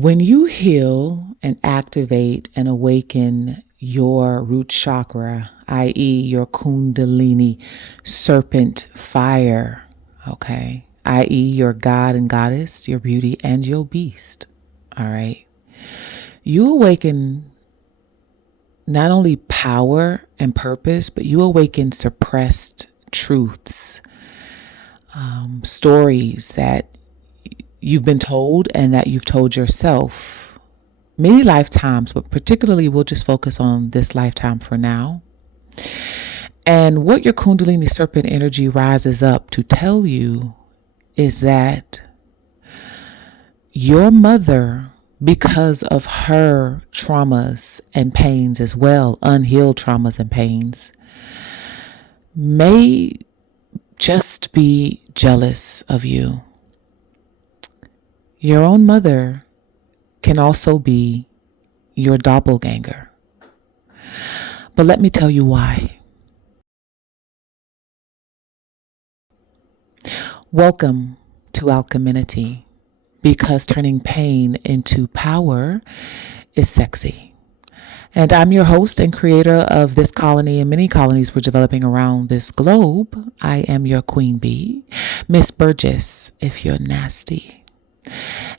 When you heal and activate and awaken your root chakra, i.e., your Kundalini serpent fire, okay, i.e., your God and goddess, your beauty, and your beast, all right, you awaken not only power and purpose, but you awaken suppressed truths, stories that you've been told and that you've told yourself many lifetimes, but particularly we'll just focus on this lifetime for now. And what your Kundalini serpent energy rises up to tell you is that your mother, because of her traumas and pains as well, unhealed traumas and pains, may just be jealous of you. Your own mother can also be your doppelganger. But let me tell you why. Welcome to Alcheminity, because turning pain into power is sexy. And I'm your host and creator of this colony and many colonies we're developing around this globe. I am your queen bee, Miss Burgess, if you're nasty.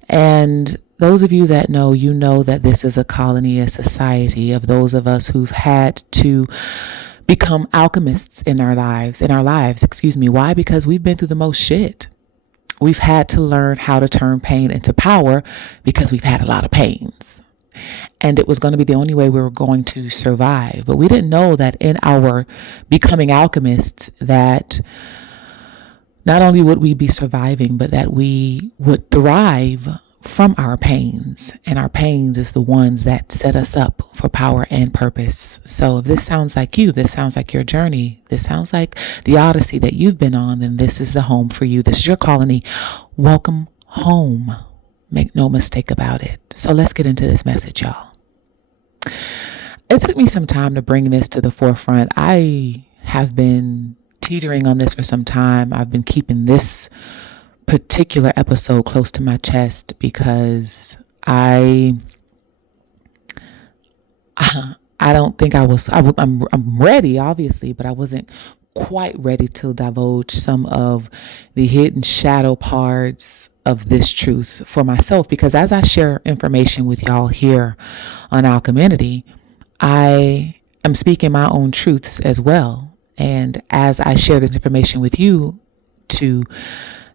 And those of you that know, you know that this is a colony, a society of those of us who've had to become alchemists in our lives. Why? Because we've been through the most shit. We've had to learn how to turn pain into power because we've had a lot of pains. And it was going to be the only way we were going to survive. But we didn't know that in our becoming alchemists that not only would we be surviving, but that we would thrive from our pains. And our pains is the ones that set us up for power and purpose. So if this sounds like you, this sounds like your journey, this sounds like the odyssey that you've been on, then this is the home for you. This is your colony. Welcome home. Make no mistake about it. So let's get into this message, y'all. It took me some time to bring this to the forefront. I have been teetering on this for some time. I've been keeping this particular episode close to my chest because I'm ready, obviously, but I wasn't quite ready to divulge some of the hidden shadow parts of this truth for myself, because as I share information with y'all here on Alcheminity, I am speaking my own truths as well. And as I share this information with you to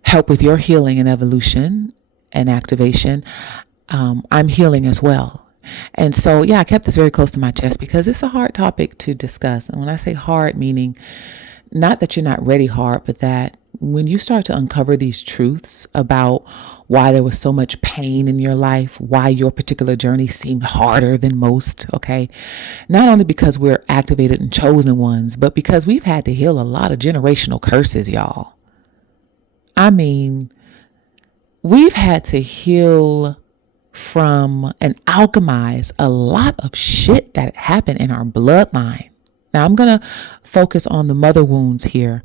help with your healing and evolution and activation, I'm healing as well. And so, yeah, I kept this very close to my chest because it's a hard topic to discuss. And when I say hard, meaning not that you're not ready hard, but that when you start to uncover these truths about why there was so much pain in your life, why your particular journey seemed harder than most, okay? Not only because we're activated and chosen ones, but because we've had to heal a lot of generational curses, y'all. I mean, we've had to heal from and alchemize a lot of shit that happened in our bloodline. Now, I'm going to focus on the mother wounds here,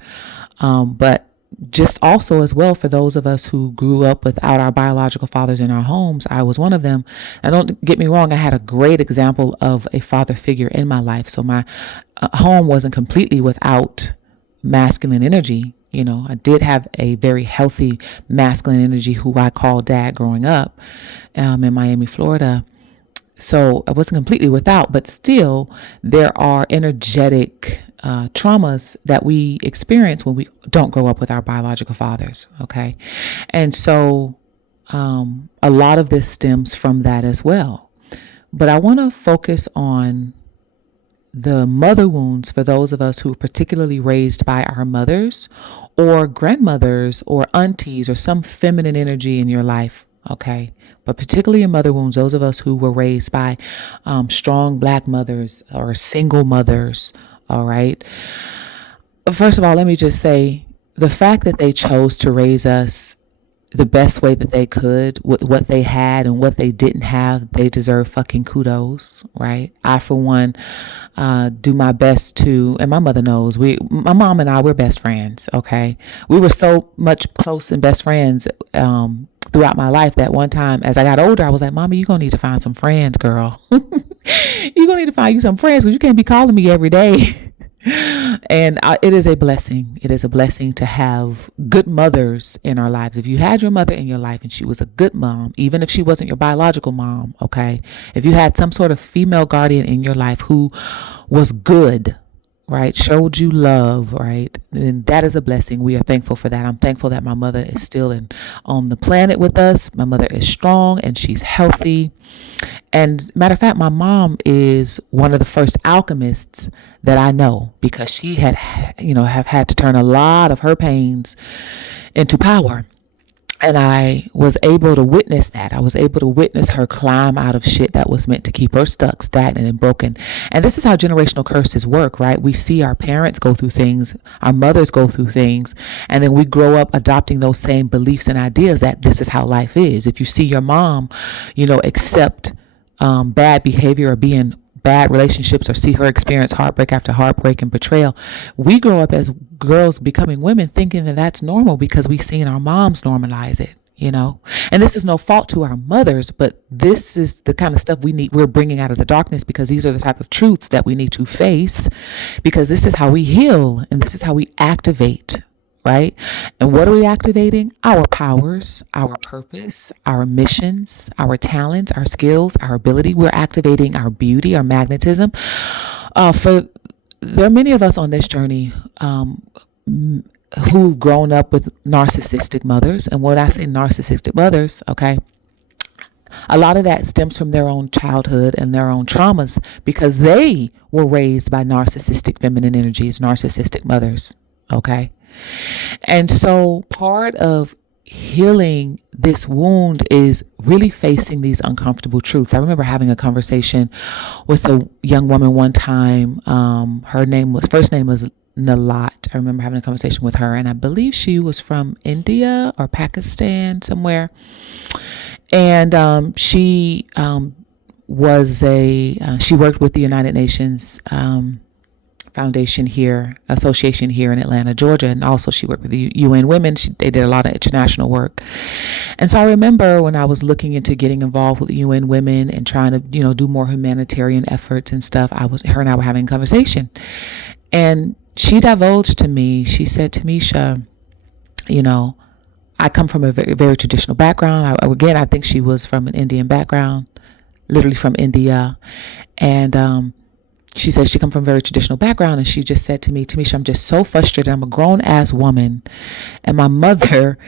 but just also as well for those of us who grew up without our biological fathers in our homes. I was one of them. And don't get me wrong, I had a great example of a father figure in my life. So my home wasn't completely without masculine energy. You know, I did have a very healthy masculine energy who I called dad growing up in Miami, Florida. So I wasn't completely without, but still there are energetic traumas that we experience when we don't grow up with our biological fathers. Okay. And so a lot of this stems from that as well. But I want to focus on the mother wounds for those of us who are particularly raised by our mothers or grandmothers or aunties or some feminine energy in your life. Okay. But particularly your mother wounds, those of us who were raised by strong Black mothers or single mothers. All right. First of all, let me just say the fact that they chose to raise us the best way that they could with what they had, and what they didn't have, they deserve fucking kudos, right? I, for one, do my best to, and my mother knows, my mom and I, we're best friends, okay? We were so much close and best friends throughout my life that one time as I got older, I was like, Mommy, you're going to need to find some friends, girl. You're going to need to find you some friends because you can't be calling me every day. And it is a blessing. It is a blessing to have good mothers in our lives. If you had your mother in your life and she was a good mom, even if she wasn't your biological mom, okay? If you had some sort of female guardian in your life who was good, right, showed you love, right, then that is a blessing. We are thankful for that. I'm thankful that my mother is still on the planet with us. My mother is strong and she's healthy. And matter of fact, my mom is one of the first alchemists that I know, because she have had to turn a lot of her pains into power. And I was able to witness that. I was able to witness her climb out of shit that was meant to keep her stuck, stagnant, and broken. And this is how generational curses work, right? We see our parents go through things, our mothers go through things, and then we grow up adopting those same beliefs and ideas that this is how life is. If you see your mom, accept bad behavior or be in bad relationships, or see her experience heartbreak after heartbreak and betrayal, we grow up as girls becoming women thinking that that's normal because we've seen our moms normalize it, and this is no fault to our mothers, but this is the kind of stuff we're bringing out of the darkness, because these are the type of truths that we need to face, because this is how we heal and this is how we activate. Right? And what are we activating? Our powers, our purpose, our missions, our talents, our skills, our ability. We're activating our beauty, our magnetism. There are many of us on this journey who've grown up with narcissistic mothers. And when I say narcissistic mothers, okay, a lot of that stems from their own childhood and their own traumas, because they were raised by narcissistic feminine energies, narcissistic mothers. Okay. And so part of healing this wound is really facing these uncomfortable truths. I remember having a conversation with a young woman one time. Her first name was Nalat. I remember having a conversation with her, and I believe she was from India or Pakistan, somewhere. And she worked with the United Nations association here in Atlanta, Georgia. And also she worked with the UN Women. They did a lot of international work. And so I remember when I was looking into getting involved with the UN Women and trying to, do more humanitarian efforts and stuff, her and I were having a conversation. And she divulged to me, she said, Timmesha, I come from a very, very traditional background. I think she was from an Indian background, literally from India. And, she said she come from a very traditional background, and she just said to me, Timmesha, I'm just so frustrated. I'm a grown ass woman, and my mother,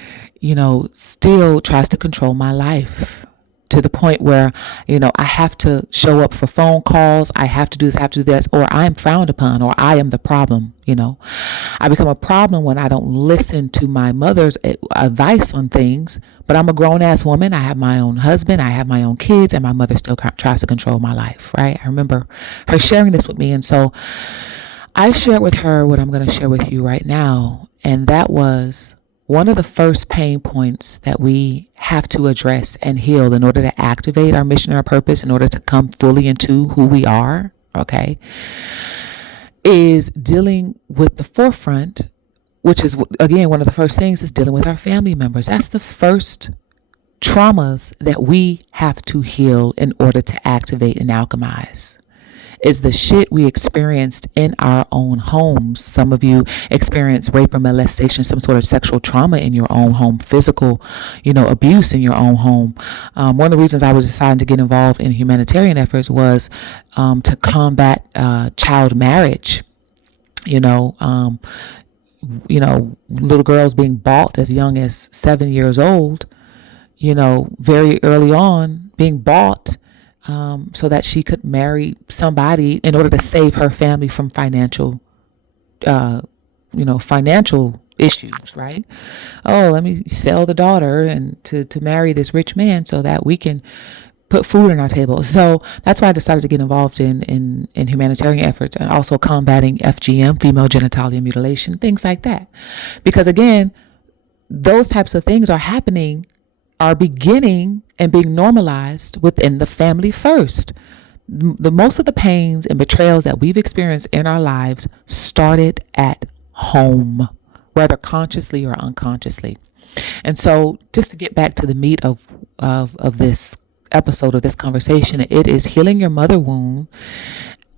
still tries to control my life to the point where, I have to show up for phone calls. I have to do this, I have to do this, or I am frowned upon, or I am the problem. I become a problem when I don't listen to my mother's advice on things. But I'm a grown ass woman. I have my own husband. I have my own kids, and my mother still tries to control my life. Right? I remember her sharing this with me. And so I shared with her what I'm going to share with you right now. And that was one of the first pain points that we have to address and heal in order to activate our mission and our purpose, in order to come fully into who we are. Okay. Is dealing with the forefront, which is, again, one of the first things is dealing with our family members. That's the first traumas that we have to heal in order to activate and alchemize. Is the shit we experienced in our own homes. Some of you experience rape or molestation, some sort of sexual trauma in your own home, physical, abuse in your own home. One of the reasons I was deciding to get involved in humanitarian efforts was to combat child marriage. Little girls being bought as young as 7 years old, very early on being bought so that she could marry somebody in order to save her family from financial issues, right? Oh, let me sell the daughter and to marry this rich man so that we can put food on our table. So that's why I decided to get involved in humanitarian efforts, and also combating FGM, female genitalia mutilation, things like that. Because again, those types of things are beginning and being normalized within the family first. The most of the pains and betrayals that we've experienced in our lives started at home, whether consciously or unconsciously. And so just to get back to the meat of this episode of this conversation, it is healing your mother wound.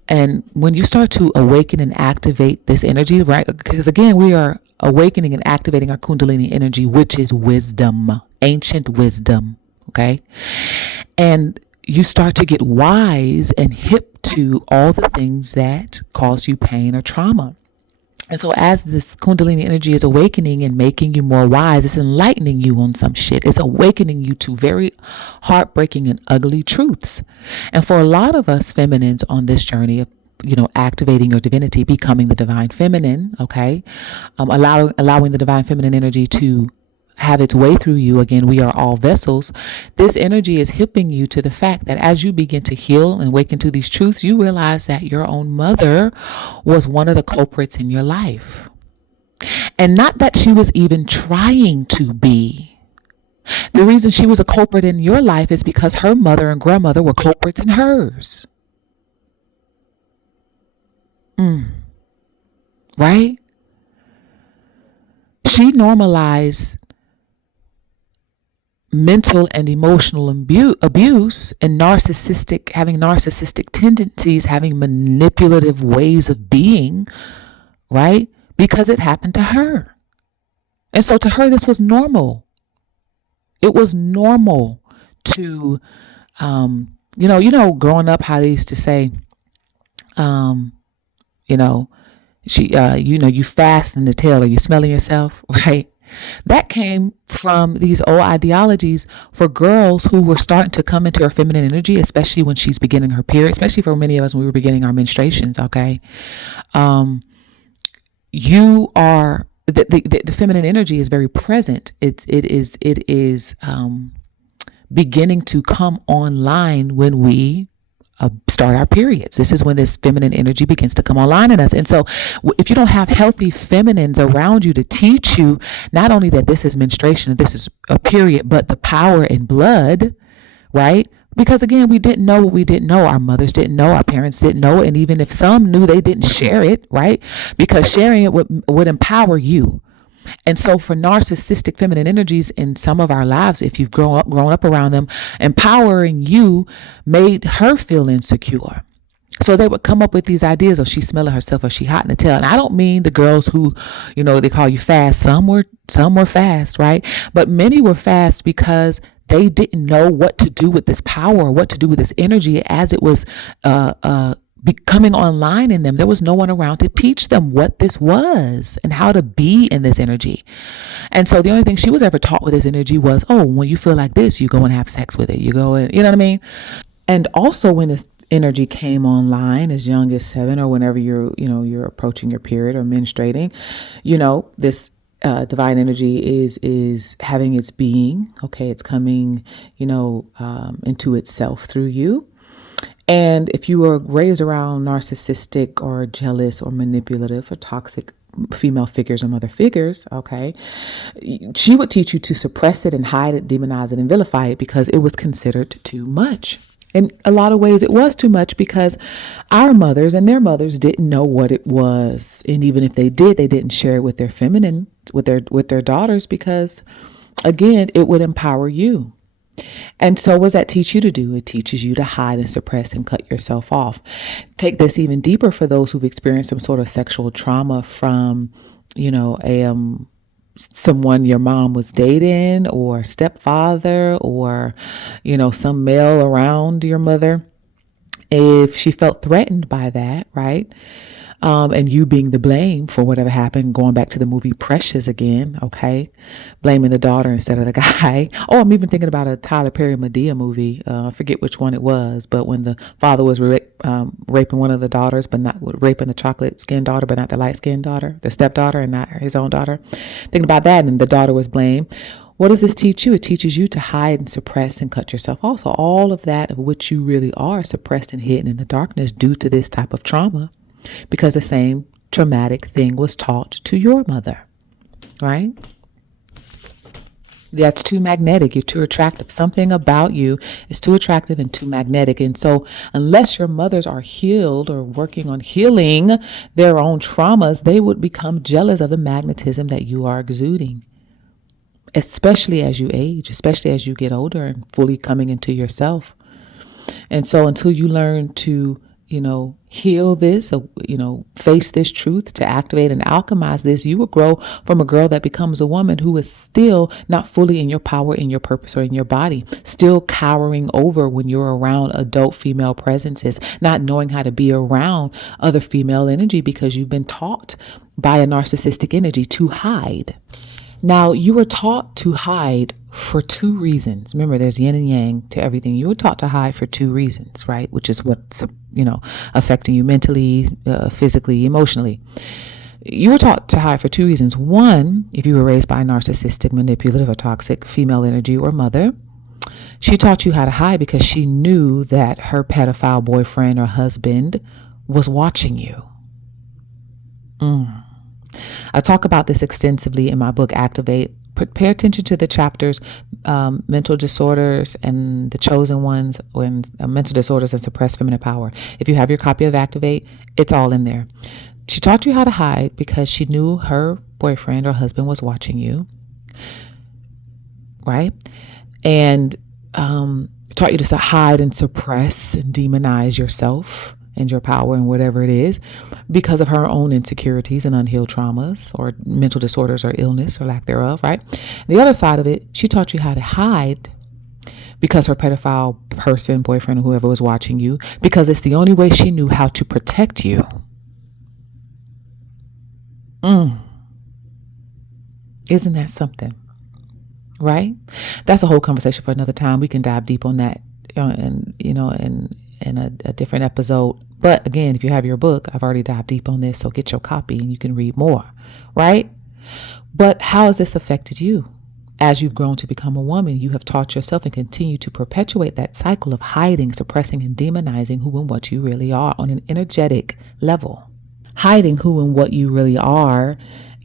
And when you start to awaken and activate this energy, right? Because again, we are awakening and activating our Kundalini energy, which is wisdom, ancient wisdom. Okay. And you start to get wise and hip to all the things that cause you pain or trauma. And so as this Kundalini energy is awakening and making you more wise, it's enlightening you on some shit. It's awakening you to very heartbreaking and ugly truths. And for a lot of us feminines on this journey of, activating your divinity, becoming the divine feminine, okay, allowing the divine feminine energy to have its way through you. Again, we are all vessels. This energy is hipping you to the fact that as you begin to heal and awaken to these truths, you realize that your own mother was one of the culprits in your life. And not that she was even trying to be. The reason she was a culprit in your life is because her mother and grandmother were culprits in hers. Right? She normalized mental and emotional abuse and having narcissistic tendencies, having manipulative ways of being, right? Because it happened to her. And so to her, this was normal. It was normal to, growing up, how they used to say, you fast in the tail, or you smelling yourself, right? That came from these old ideologies for girls who were starting to come into her feminine energy, especially when she's beginning her period, especially for many of us when we were beginning our menstruations. Okay. You are the feminine energy is very present. It is beginning to come online when we start our periods. This is when this feminine energy begins to come online in us. And so if you don't have healthy feminines around you to teach you not only that this is menstruation, this is a period, but the power in blood, right? Because again, we didn't know what we didn't know. Our mothers didn't know, our parents didn't know. And even if some knew, they didn't share it, right? Because sharing it would empower you. And so for narcissistic feminine energies in some of our lives, if you've grown up around them, empowering you made her feel insecure. So they would come up with these ideas, or she's smelling herself, or she hot in the tail. And I don't mean the girls who, they call you fast. Some were fast, right? But many were fast because they didn't know what to do with this power, what to do with this energy as it was becoming online in them. There was no one around to teach them what this was and how to be in this energy. And so the only thing she was ever taught with this energy was, when you feel like this, you go and have sex with it. You go and, you know what I mean? And also when this energy came online as young as 7, or whenever you're approaching your period or menstruating, this divine energy is having its being. Okay. It's coming, into itself through you. And if you were raised around narcissistic or jealous or manipulative or toxic female figures or mother figures, okay, she would teach you to suppress it and hide it, demonize it, and vilify it because it was considered too much. In a lot of ways, it was too much because our mothers and their mothers didn't know what it was. And even if they did, they didn't share it with their feminine, with their daughters, because again, it would empower you. And so what does that teach you to do? It teaches you to hide and suppress and cut yourself off. Take this even deeper for those who've experienced some sort of sexual trauma from, someone your mom was dating, or stepfather, or, some male around your mother. If she felt threatened by that, right? And you being the blame for whatever happened, going back to the movie Precious again, okay? Blaming the daughter instead of the guy. Oh, I'm even thinking about a Tyler Perry Madea movie. I forget which one it was, but when the father was raping one of the daughters, but not raping the chocolate skinned daughter, but not the light skinned daughter, the stepdaughter, and not his own daughter. Thinking about that, and the daughter was blamed. What does this teach you? It teaches you to hide and suppress and cut yourself off. So all of that of which you really are suppressed and hidden in the darkness due to this type of trauma. Because the same traumatic thing was taught to your mother, right? That's too magnetic. You're too attractive. Something about you is too attractive and too magnetic. And so, unless your mothers are healed or working on healing their own traumas, they would become jealous of the magnetism that you are exuding, especially as you age, especially as you get older and fully coming into yourself. And so, until you learn to heal this, or, face this truth, to activate and alchemize this, you will grow from a girl that becomes a woman who is still not fully in your power, in your purpose, or in your body, still cowering over when you're around adult female presences, not knowing how to be around other female energy because you've been taught by a narcissistic energy to hide. Now, you were taught to hide for two reasons. Remember, there's yin and yang to everything. You were taught to hide for two reasons, right? Which is what's, affecting you mentally, physically, emotionally. You were taught to hide for two reasons. One, if you were raised by a narcissistic, manipulative, or toxic female energy or mother, she taught you how to hide because she knew that her pedophile boyfriend or husband was watching you. I talk about this extensively in my book, Activate. Pay attention to the chapters, mental disorders and the chosen ones, when mental disorders and suppressed feminine power. If you have your copy of Activate, it's all in there. She taught you how to hide because she knew her boyfriend or husband was watching you, right? And taught you to hide and suppress and demonize yourself and your power and whatever it is because of her own insecurities and unhealed traumas or mental disorders or illness or lack thereof, right? The other side of it, she taught you how to hide because her pedophile person, boyfriend, or whoever was watching you, because it's the only way she knew how to protect you. Isn't that something? Right? That's a whole conversation for another time. We can dive deep on that in a different episode. But again, if you have your book, I've already dived deep on this, so get your copy and you can read more, right? But how has this affected you? As you've grown to become a woman, you have taught yourself and continue to perpetuate that cycle of hiding, suppressing, and demonizing who and what you really are on an energetic level. Hiding who and what you really are,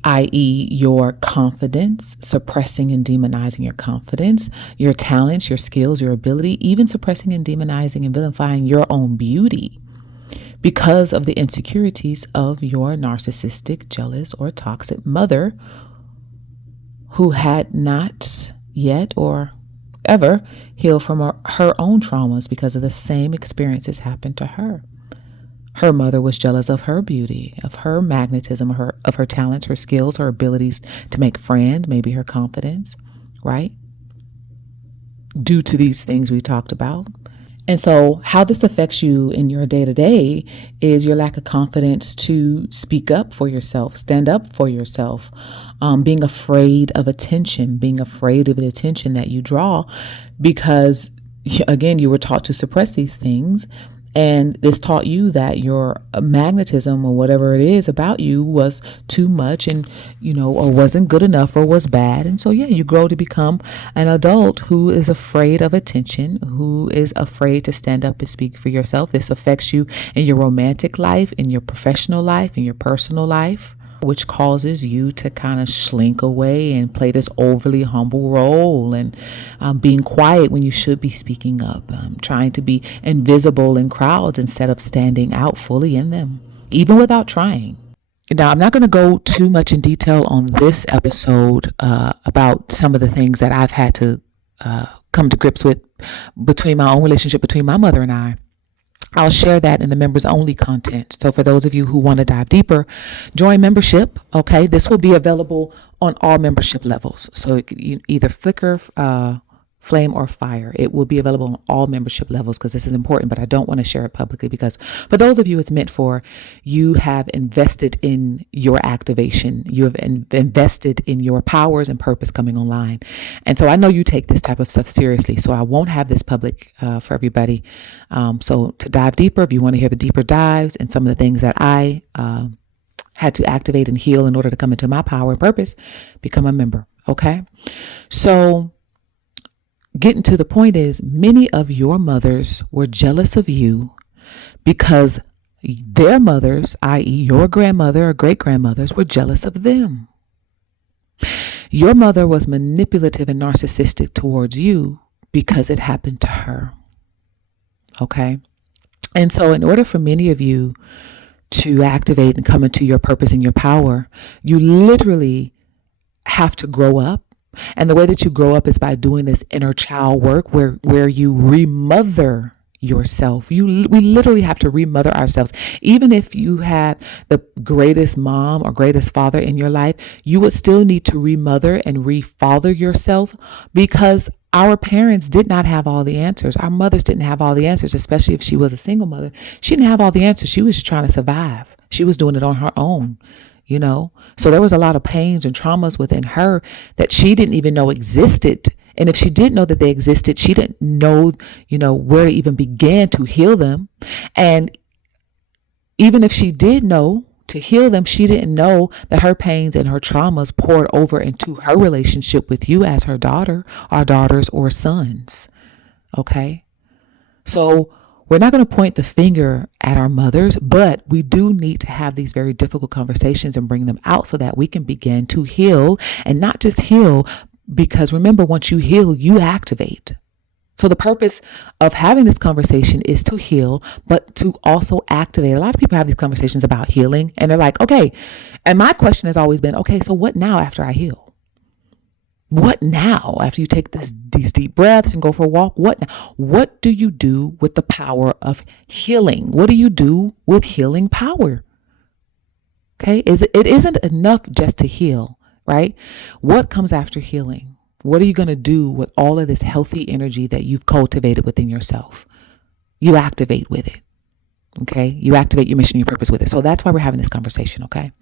i.e. your confidence, suppressing and demonizing your confidence, your talents, your skills, your ability, even suppressing and demonizing and vilifying your own beauty because of the insecurities of your narcissistic, jealous, or toxic mother who had not yet or ever healed from her own traumas because of the same experiences happened to her. Her mother was jealous of her beauty, of her magnetism, of her talents, her skills, her abilities to make friends, maybe her confidence, right? Due to these things we talked about. And so how this affects you in your day-to-day is your lack of confidence to speak up for yourself, stand up for yourself, being afraid of attention, being afraid of the attention that you draw because, again, you were taught to suppress these things. And this taught you that your magnetism or whatever it is about you was too much and, or wasn't good enough or was bad. And so, you grow to become an adult who is afraid of attention, who is afraid to stand up and speak for yourself. This affects you in your romantic life, in your professional life, in your personal life, which causes you to kind of slink away and play this overly humble role and being quiet when you should be speaking up, trying to be invisible in crowds instead of standing out fully in them, even without trying. Now, I'm not going to go too much in detail on this episode about some of the things that I've had to come to grips with between my own relationship between my mother and I. I'll share that in the members only content. So for those of you who want to dive deeper, join membership. Okay. This will be available on all membership levels. So either Flickr, Flame, or Fire. It will be available on all membership levels because this is important, but I don't want to share it publicly because for those of you it's meant for, you have invested in your activation. You have invested in your powers and purpose coming online. And so I know you take this type of stuff seriously. So I won't have this public for everybody. So to dive deeper, if you want to hear the deeper dives and some of the things that I had to activate and heal in order to come into my power and purpose, become a member. Okay. So getting to the point is many of your mothers were jealous of you because their mothers, i.e. your grandmother or great grandmothers, were jealous of them. Your mother was manipulative and narcissistic towards you because it happened to her. Okay. And so in order for many of you to activate and come into your purpose and your power, you literally have to grow up. And the way that you grow up is by doing this inner child work where you remother yourself. We literally have to remother ourselves. Even if you have the greatest mom or greatest father in your life, you would still need to remother and refather yourself, because our parents did not have all the answers. Our mothers didn't have all the answers, especially if she was a single mother. She didn't have all the answers. She was just trying to survive. She was doing it on her own, you know? So there was a lot of pains and traumas within her that she didn't even know existed. And if she did know that they existed, she didn't know, where to even begin to heal them. And even if she did know to heal them, she didn't know that her pains and her traumas poured over into her relationship with you as her daughter, or daughters, or sons. Okay. So we're not going to point the finger at our mothers, but we do need to have these very difficult conversations and bring them out so that we can begin to heal, and not just heal, because remember, once you heal, you activate. So the purpose of having this conversation is to heal, but to also activate. A lot of people have these conversations about healing and they're like, okay. And my question has always been, okay, so what now after I heal? What now after you take these deep breaths and go for a walk? What now? What do you do with the power of healing? What do you do with healing power? Okay. It isn't enough just to heal, right? What comes after healing? What are you going to do with all of this healthy energy that you've cultivated within yourself? You activate with it. Okay. You activate your mission, your purpose with it. So that's why we're having this conversation. Okay.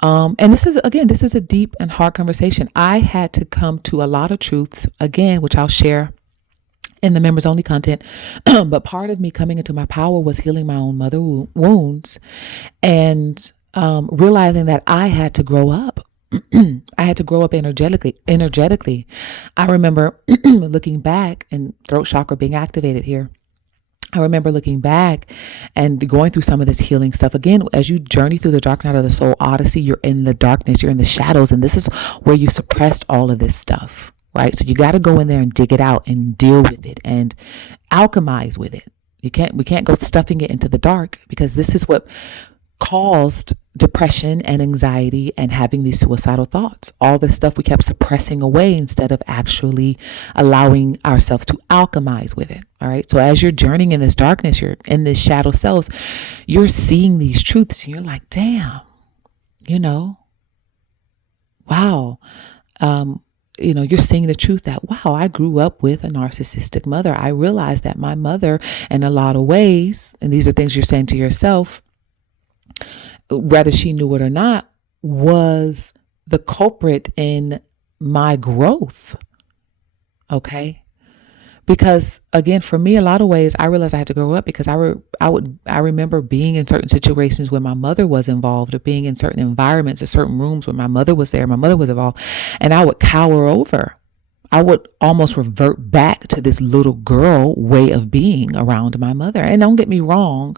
And this is a deep and hard conversation. I had to come to a lot of truths, again, which I'll share in the members only content. But part of me coming into my power was healing my own mother wounds, and realizing that I had to grow up. I had to grow up energetically. I remember looking back, and throat chakra being activated here. I remember looking back and going through some of this healing stuff. Again, as you journey through the dark night of the soul odyssey, you're in the darkness, you're in the shadows, and this is where you suppressed all of this stuff, right? So you got to go in there and dig it out and deal with it and alchemize with it. We can't go stuffing it into the dark, because this is what caused depression and anxiety and having these suicidal thoughts. All this stuff we kept suppressing away instead of actually allowing ourselves to alchemize with it. All right. So as you're journeying in this darkness, you're in this shadow selves, you're seeing these truths and you're like, damn, wow. You're seeing the truth that, wow, I grew up with a narcissistic mother. I realized that my mother, in a lot of ways, and these are things you're saying to yourself, whether she knew it or not, was the culprit in my growth. Okay. Because again, for me, a lot of ways, I realized I had to grow up, because I remember being in certain situations where my mother was involved, or being in certain environments or certain rooms where my mother was there, my mother was involved, and I would cower over. I would almost revert back to this little girl way of being around my mother. And don't get me wrong.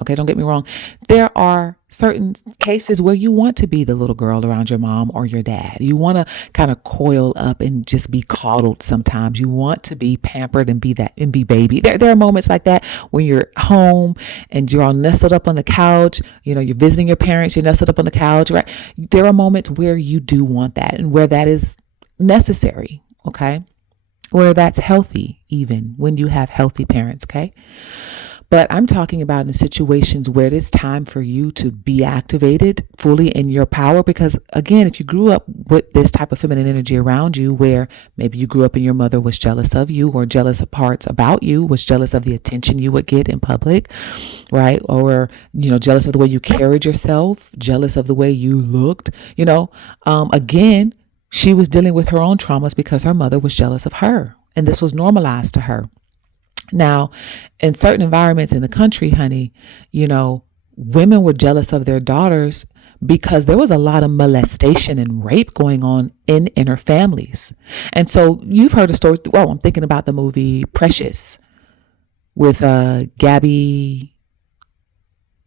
Okay, don't get me wrong. There are certain cases where you want to be the little girl around your mom or your dad. You want to kind of coil up and just be coddled sometimes. You want to be pampered and be baby. There are moments like that when you're home and you're all nestled up on the couch. You're visiting your parents, you're nestled up on the couch, right? There are moments where you do want that, and where that is necessary, okay? Where that's healthy, even when you have healthy parents, okay? But I'm talking about in situations where it is time for you to be activated fully in your power. Because again, if you grew up with this type of feminine energy around you, where maybe you grew up and your mother was jealous of you, or jealous of parts about you, was jealous of the attention you would get in public, right? Or, jealous of the way you carried yourself, jealous of the way you looked, again, she was dealing with her own traumas because her mother was jealous of her. And this was normalized to her. Now, in certain environments in the country, honey, women were jealous of their daughters because there was a lot of molestation and rape going on in inner families. And so you've heard of stories. Well, I'm thinking about the movie Precious with Gabby.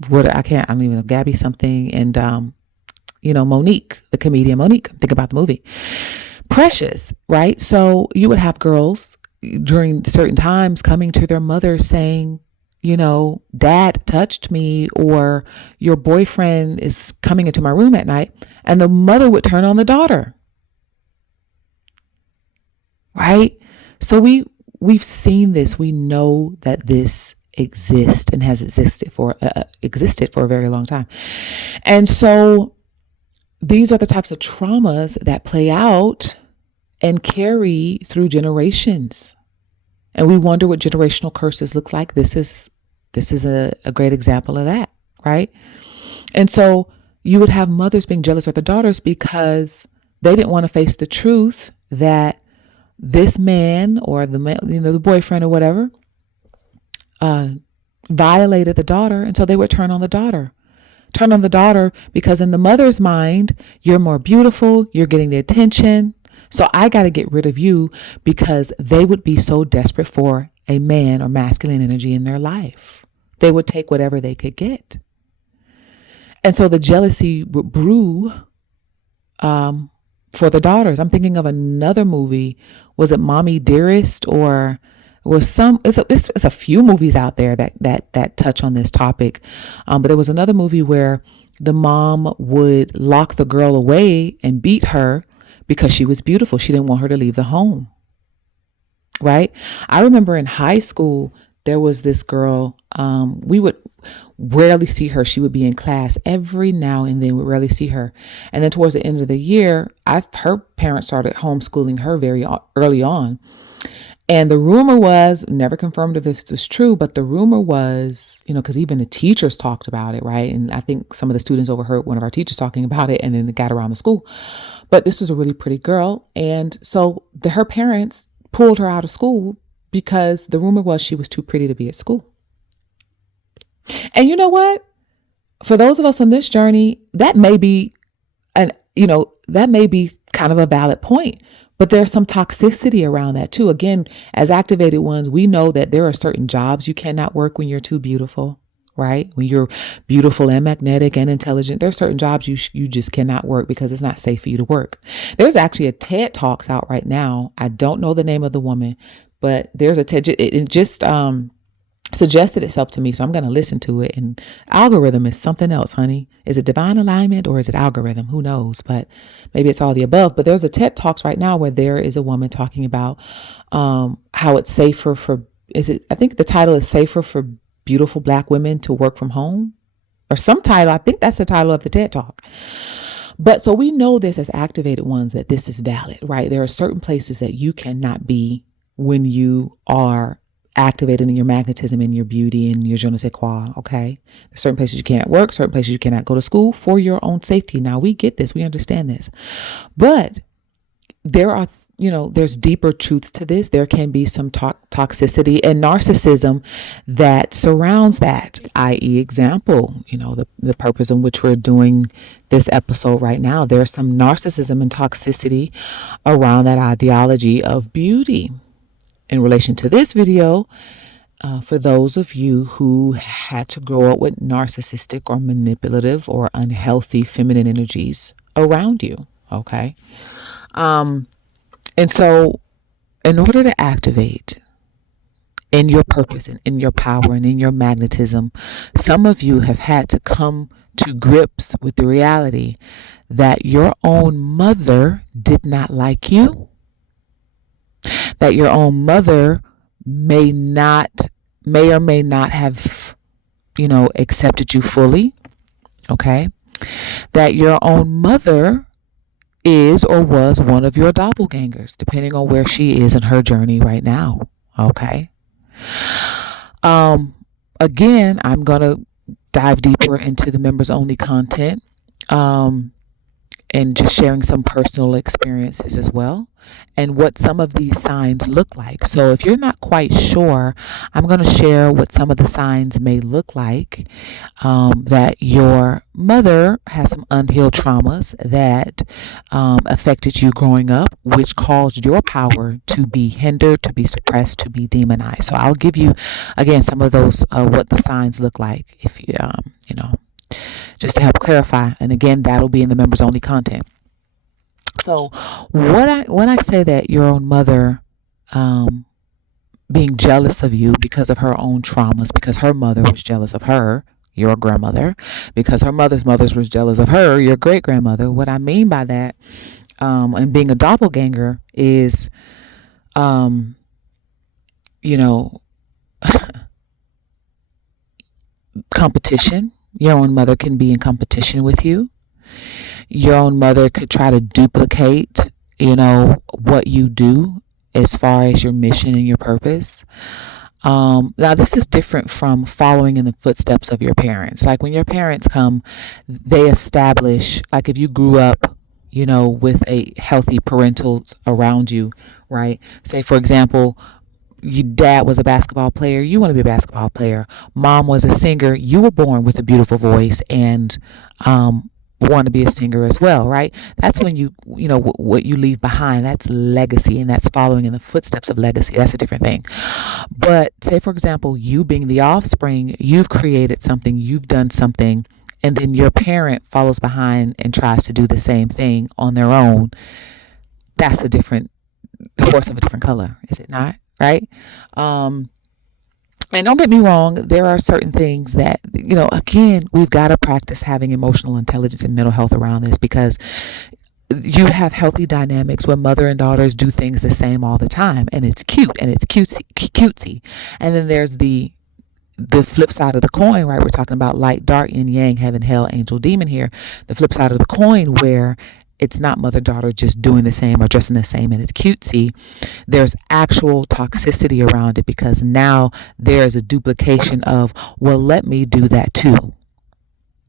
I don't even know, Gabby something. And Monique, the comedian Monique. Think about the movie. Precious, right? So you would have girls during certain times coming to their mother saying, dad touched me, or your boyfriend is coming into my room at night, and the mother would turn on the daughter. Right? So we've seen this. We know that this exists and has existed for a very long time. And so these are the types of traumas that play out and carry through generations. And we wonder what generational curses looks like. This is a great example of that, right? And so you would have mothers being jealous of their daughters because they didn't want to face the truth that this man or the boyfriend or whatever violated the daughter. And so they would turn on the daughter because in the mother's mind, you're more beautiful, you're getting the attention. So I got to get rid of you, because they would be so desperate for a man or masculine energy in their life. They would take whatever they could get. And so the jealousy would brew for the daughters. I'm thinking of another movie. Was it Mommy Dearest, or was it's a few movies out there that touch on this topic. But there was another movie where the mom would lock the girl away and beat her because she was beautiful. She didn't want her to leave the home. Right? I remember in high school, there was this girl, we would rarely see her. She would be in class every now and then. We rarely see her. And then towards the end of the year, her parents started homeschooling her very early on. And the rumor was, never confirmed if this was true, but the rumor was, because even the teachers talked about it, right? And I think some of the students overheard one of our teachers talking about it, and then it got around the school. But this was a really pretty girl. And so her parents pulled her out of school because the rumor was she was too pretty to be at school. And you know what? For those of us on this journey, that may be kind of a valid point. But there's some toxicity around that too. Again, as activated ones, we know that there are certain jobs you cannot work when you're too beautiful, right? When you're beautiful and magnetic and intelligent, there are certain jobs you just cannot work because it's not safe for you to work. There's actually a TED Talks out right now. I don't know the name of the woman, but there's a TED. It just suggested itself to me, so I'm going to listen to it. And algorithm is something else, honey. Is it divine alignment or is it algorithm? Who knows? But maybe it's all the above. But there's a TED Talks right now where there is a woman talking about how it's safer I think the title is Safer for Beautiful Black Women to Work from Home, or some title. I think that's the title of the TED Talk. But so we know this as activated ones, that this is valid, right? There are certain places that you cannot be when you are activated in your magnetism and your beauty and your je ne sais quoi. Okay. There's certain places you can't work, certain places you cannot go to school for your own safety. Now we get this, we understand this, but there are, there's deeper truths to this. There can be some toxicity and narcissism that surrounds that, i.e. example, the purpose in which we're doing this episode right now. There's some narcissism and toxicity around that ideology of beauty. In relation to this video, for those of you who had to grow up with narcissistic or manipulative or unhealthy feminine energies around you, okay? And so in order to activate in your purpose and in your power and in your magnetism, some of you have had to come to grips with the reality that your own mother did not like you. That your own mother may or may not have, accepted you fully. Okay. That your own mother is or was one of your doppelgangers, depending on where she is in her journey right now. Okay. Again, I'm going to dive deeper into the members only content, and just sharing some personal experiences as well, and what some of these signs look like. So if you're not quite sure, I'm going to share what some of the signs may look like, that your mother has some unhealed traumas that affected you growing up, which caused your power to be hindered, to be suppressed, to be demonized. So I'll give you, again, some of those, what the signs look like, if you, just to help clarify. And again, that'll be in the members only content. So when I say that your own mother being jealous of you because of her own traumas, because her mother was jealous of her, your grandmother, because her mother's was jealous of her, your great grandmother. What I mean by that, and being a doppelganger is, you know, competition. Your own mother can be in competition with you. Your own mother could try to duplicate, what you do as far as your mission and your purpose. Now, this is different from following in the footsteps of your parents. Like when your parents come, they establish, like if you grew up, with a healthy parentals around you, right? Say, for example, your dad was a basketball player, you want to be a basketball player. Mom was a singer, you were born with a beautiful voice and want to be a singer as well, right? That's when what you leave behind, that's legacy, and that's following in the footsteps of legacy. That's a different thing. But say, for example, you being the offspring, you've created something, you've done something, and then your parent follows behind and tries to do the same thing on their own. That's a different horse of a different color, is it not? Right? And don't get me wrong, there are certain things that, again, we've got to practice having emotional intelligence and mental health around this, because you have healthy dynamics where mother and daughters do things the same all the time, and it's cute and it's cutesy. And then there's the flip side of the coin, right? We're talking about light, dark, yin, yang, heaven, hell, angel, demon here. The flip side of the coin where it's not mother-daughter just doing the same or dressing the same and it's cutesy. There's actual toxicity around it, because now there's a duplication of, well, let me do that too.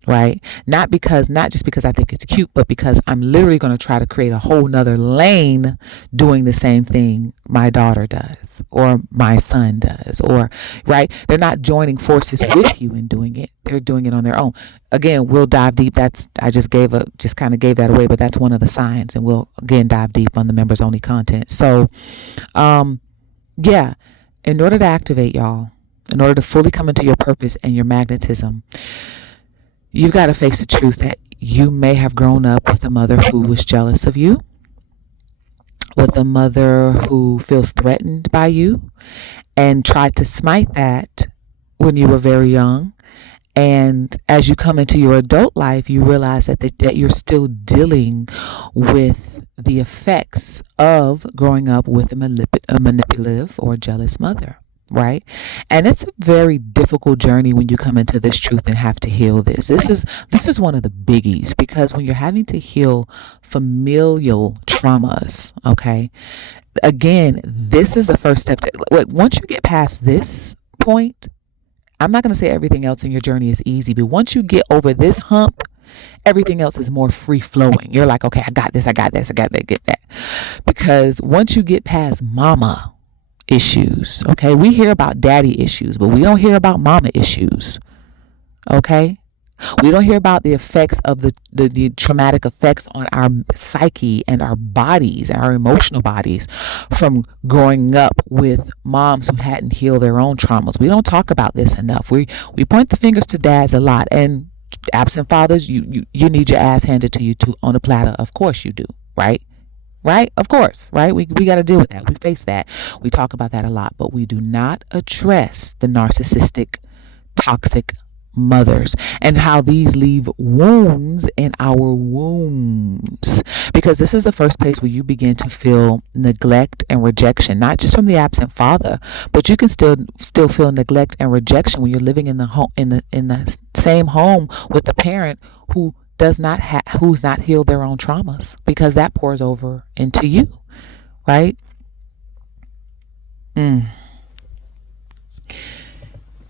Right? Not just because I think it's cute, but because I'm literally going to try to create a whole nother lane doing the same thing my daughter does or my son does, or, right? They're not joining forces with you in doing it. They're doing it on their own. Again, we'll dive deep. I just kind of gave that away, but that's one of the signs, and we'll again dive deep on the members only content. So, yeah, in order to activate, y'all, in order to fully come into your purpose and your magnetism, you've got to face the truth that you may have grown up with a mother who was jealous of you, with a mother who feels threatened by you, and tried to smite that when you were very young. And as you come into your adult life, you realize that you're still dealing with the effects of growing up with a manipulative or jealous mother. Right? And it's a very difficult journey when you come into this truth and have to heal this. This is one of the biggies, because when you're having to heal familial traumas, okay, again, this is the first step once you get past this point, I'm not going to say everything else in your journey is easy, but once you get over this hump, everything else is more free flowing. You're like, okay, I got this, I got that, get that. Because once you get past mama issues, okay, we hear about daddy issues, but we don't hear about mama issues. Okay, we don't hear about the effects of the traumatic effects on our psyche and our bodies, our emotional bodies, from growing up with moms who hadn't healed their own traumas. We don't talk about this enough. We point the fingers to dads a lot, and absent fathers, you need your ass handed to you on a platter. Of course you do, right? Right? Of course, right? We got to deal with that. We face that. We talk about that a lot, but we do not address the narcissistic, toxic mothers and how these leave wounds in our wombs. Because this is the first place where you begin to feel neglect and rejection, not just from the absent father, but you can still feel neglect and rejection when you're living in the home, in the same home with the parent who's not healed their own traumas, because that pours over into you, right?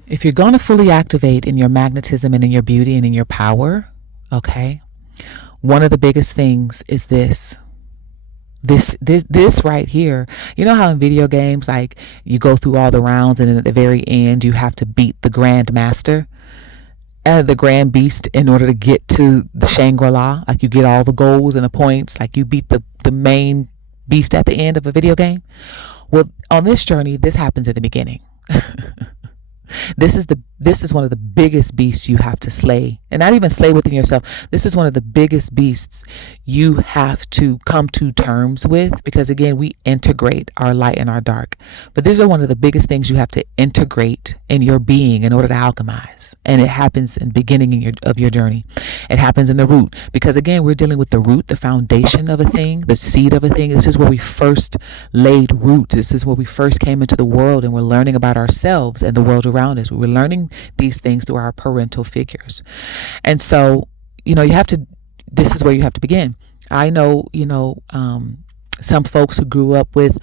If you're going to fully activate in your magnetism and in your beauty and in your power, okay, one of the biggest things is this right here. You know how in video games, like, you go through all the rounds and then at the very end you have to beat the Grand Master, the Grand Beast, in order to get to the Shangri-La. Like, you get all the goals and the points, like you beat the main beast at the end of a video game. Well, on this journey, this happens at the beginning. This is this is one of the biggest beasts you have to slay, and not even slay within yourself. This is one of the biggest beasts you have to come to terms with, because again, we integrate our light and our dark. But these are one of the biggest things you have to integrate in your being in order to alchemize. And it happens in the beginning of your journey. It happens in the root, because again, we're dealing with the root, the foundation of a thing, the seed of a thing. This is where we first laid roots. This is where we first came into the world, and we're learning about ourselves and the world around us. We were learning these things through our parental figures. And so, you have to, this is where you have to begin. I know, some folks who grew up with,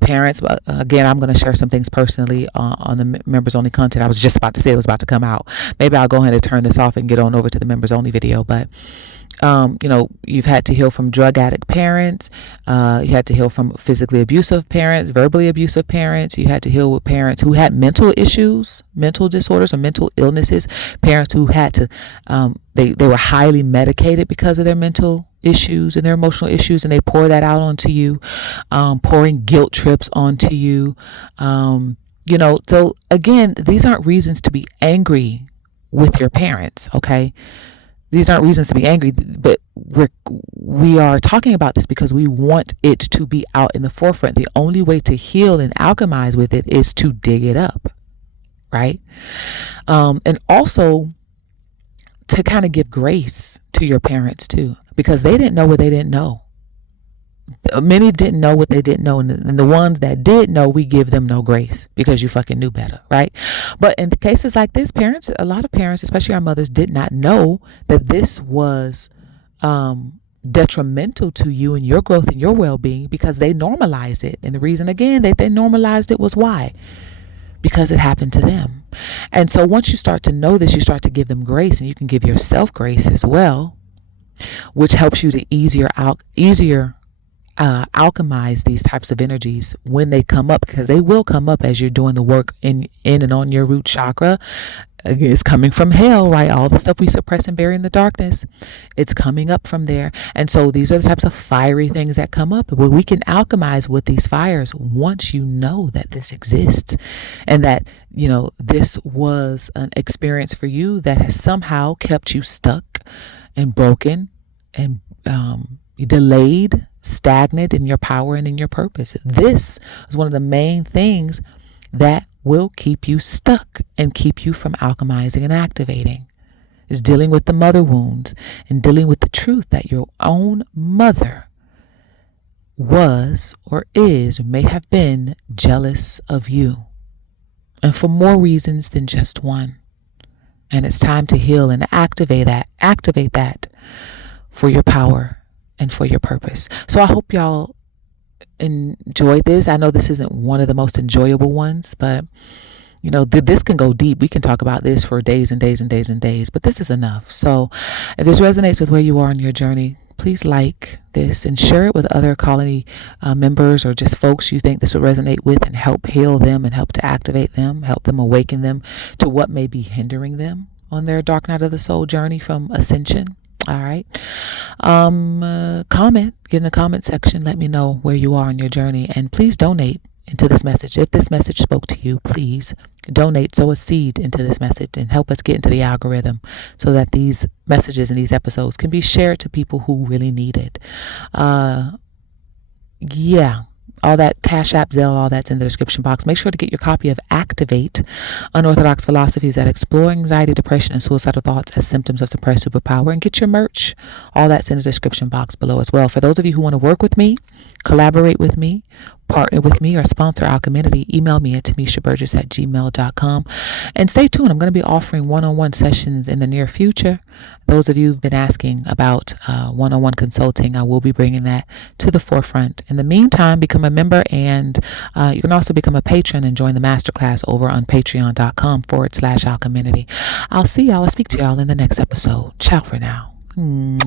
parents, but again, I'm going to share some things personally on the members only content. I was just about to say it was about to come out. Maybe I'll go ahead and turn this off and get on over to the members only video. But, you've had to heal from drug addict parents. You had to heal from physically abusive parents, verbally abusive parents. You had to heal with parents who had mental issues, mental disorders or mental illnesses, parents who had to, they were highly medicated because of their mental issues and their emotional issues, and they pour that out onto you, pouring guilt trips onto you. So again, these aren't reasons to be angry with your parents. Okay. These aren't reasons to be angry, but we are talking about this because we want it to be out in the forefront. The only way to heal and alchemize with it is to dig it up. Right. And also to kind of give grace to your parents too, because they didn't know what they didn't know. Many didn't know what they didn't know. And the ones that did know, we give them no grace because you fucking knew better. Right. But in cases like this, a lot of parents, especially our mothers, did not know that this was detrimental to you and your growth and your well-being, because they normalized it. And the reason, again, that they normalized it was why? Because it happened to them. And so once you start to know this, you start to give them grace, and you can give yourself grace as well, which helps you to easier alchemize these types of energies when they come up, because they will come up as you're doing the work in and on your root chakra. It's coming from hell, right? All the stuff we suppress and bury in the darkness, it's coming up from there. And so these are the types of fiery things that come up. Well, we can alchemize with these fires once you know that this exists, and that, this was an experience for you that has somehow kept you stuck and broken and delayed, stagnant in your power and in your purpose. This is one of the main things that will keep you stuck and keep you from alchemizing and activating, is dealing with the mother wounds and dealing with the truth that your own mother was or is or may have been jealous of you, and for more reasons than just one. And it's time to heal and activate that for your power and for your purpose. So I hope y'all enjoyed this. I know this isn't one of the most enjoyable ones, but this can go deep. We can talk about this for days and days and days and days, but this is enough. So if this resonates with where you are in your journey, please like this and share it with other colony members, or just folks you think this would resonate with, and help heal them and help to activate them, help them awaken them to what may be hindering them on their dark night of the soul journey from ascension. All right. Comment, get in the comment section. Let me know where you are in your journey, and please donate into this message. If this message spoke to you, please donate, sow a seed into this message, and help us get into the algorithm so that these messages and these episodes can be shared to people who really need it. All that Cashapp, Zelle, all that's in the description box. Make sure to get your copy of Activate, Unorthodox Philosophies that Explore Anxiety, Depression, and Suicidal Thoughts as Symptoms of Suppressed Superpower, and get your merch. All that's in the description box below as well. For those of you who want to work with me, collaborate with me, partner with me, or sponsor Alcheminity, email me at timmeshaburgess@gmail.com. And stay tuned. I'm going to be offering one-on-one sessions in the near future. Those of you who've been asking about one-on-one consulting, I will be bringing that to the forefront. In the meantime, become a member, and you can also become a patron and join the masterclass over on patreon.com/Alcheminity. I'll speak to y'all in the next episode. Ciao for now. Mwah.